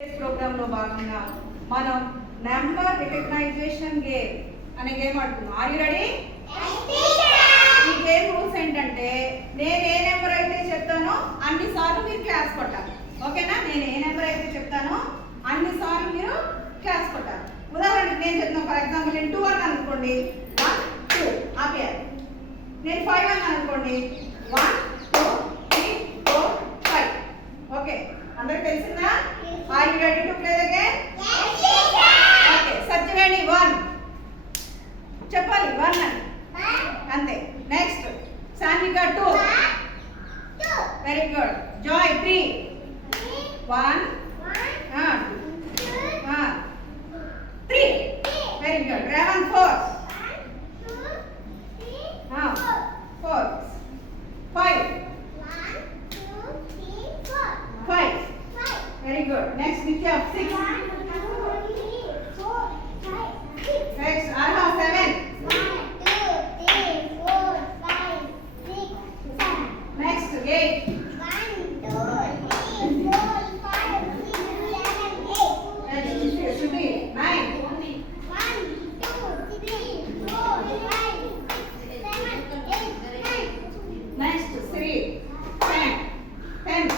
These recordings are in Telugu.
ప్రోగ్రామ్ లో భాగంగా మనం నెంబర్ రికగ్నైజేషన్ గేమ్ అనే గేమ్ ఆడుతున్నాం. Are you ready? ఈ గేమ్ రూల్స్ ఏంటంటే నేను ఏ నెంబర్ అయితే చెప్తానో అన్ని సార్లు మీరు క్లాస్ కొట్టాలి. ఓకేనా? నేను ఏ నెంబర్ అయితే చెప్తానో అన్ని సార్లు మీరు క్లాస్ కొట్టాలి. ఉదాహరణకి నేను చెప్తాను, ఫర్ ఎగ్జాంపుల్ నేను 2 అన్నాను అనుకోండి, 1 2 ఆపేయాలి. నేను 5 అన్నాను అనుకోండి, 1 2 3 4 5. ఓకే, అందరికి తెలిసిందా? Are you ready to play the game? yes teacher. Okay, Satyaveni 1 చెప్పాలి, 1 అని అంతే. Next Sanvika 2 very good. Joy 3 1 3 very good. Revanth 4 4 5 5 very good. Next Nitya 6 next Arha 7 next 8 Shruti 9 next 3 10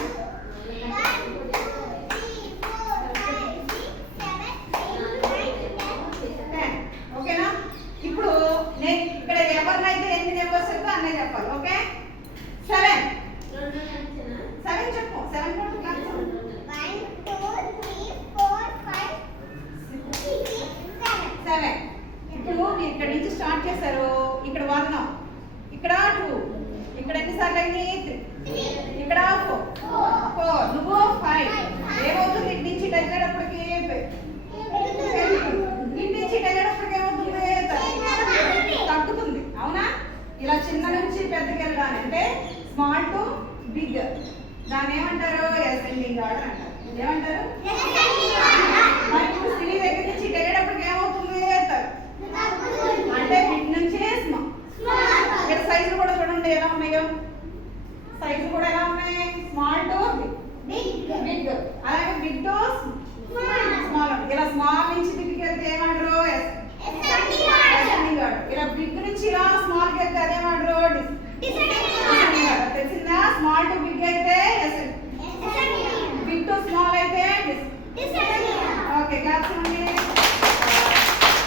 ఓకేనా? ఇప్పుడు నేను ఇక్కడ ఎవరినైతే ఎన్ని నెంబర్స్ చెప్తా అన్నీ చెప్పాలి. ఓకే, 7 చెప్పు. 7 కొట్టు క్లాస్. 7 ఇప్పుడు మీరు ఇక్కడ నుంచి స్టార్ట్ చేశారు. ఇక్కడ 1 ఇక్కడ 2 ఇక్కడ ఎన్నిసార్లు అయింది? 3 ఇక్కడ 4 నువ్వు 5 ఏమవుతుంది? ఇటు నుంచి వెళ్ళేటప్పటికి తగ్గుతుంది. అవునా? ఇలా చిన్న నుంచి పెద్దకి వెళ్ళాలి అంటే స్మాల్ టు బిగ్, దాన్ని ఏమంటారు? అసెండింగ్ ఆర్డర్ అంటారు. ఏమంటారు? మరి ఇప్పుడు సినీ దగ్గర నుంచి వెళ్ళేటప్పటికి ఏమవుతుంది? అంటే బిగ్ నుంచే స్మాల్. ఇక్కడ సైజులు కూడా చూడండి ఎలా ఉన్నాయో. సైజు కూడా ఎలా ఉన్నాయి? స్మాల్ టు బిగ్, అలాగే బిగ్ టు స్మాల్. ఇలా స్మాల్ నుంచి బిగ్కి వెళ్తే ఏమంటారు? Ascending order. ఇలా బిగ్ నుంచి ఇలా స్మాల్ కి వెళ్తే అదేమంటారు? Descending order. తెలిసిందా? స్మాల్ టు బిగ్ అయితే బిగ్ టు స్మాల్ అయితే ఓకే, క్లాస్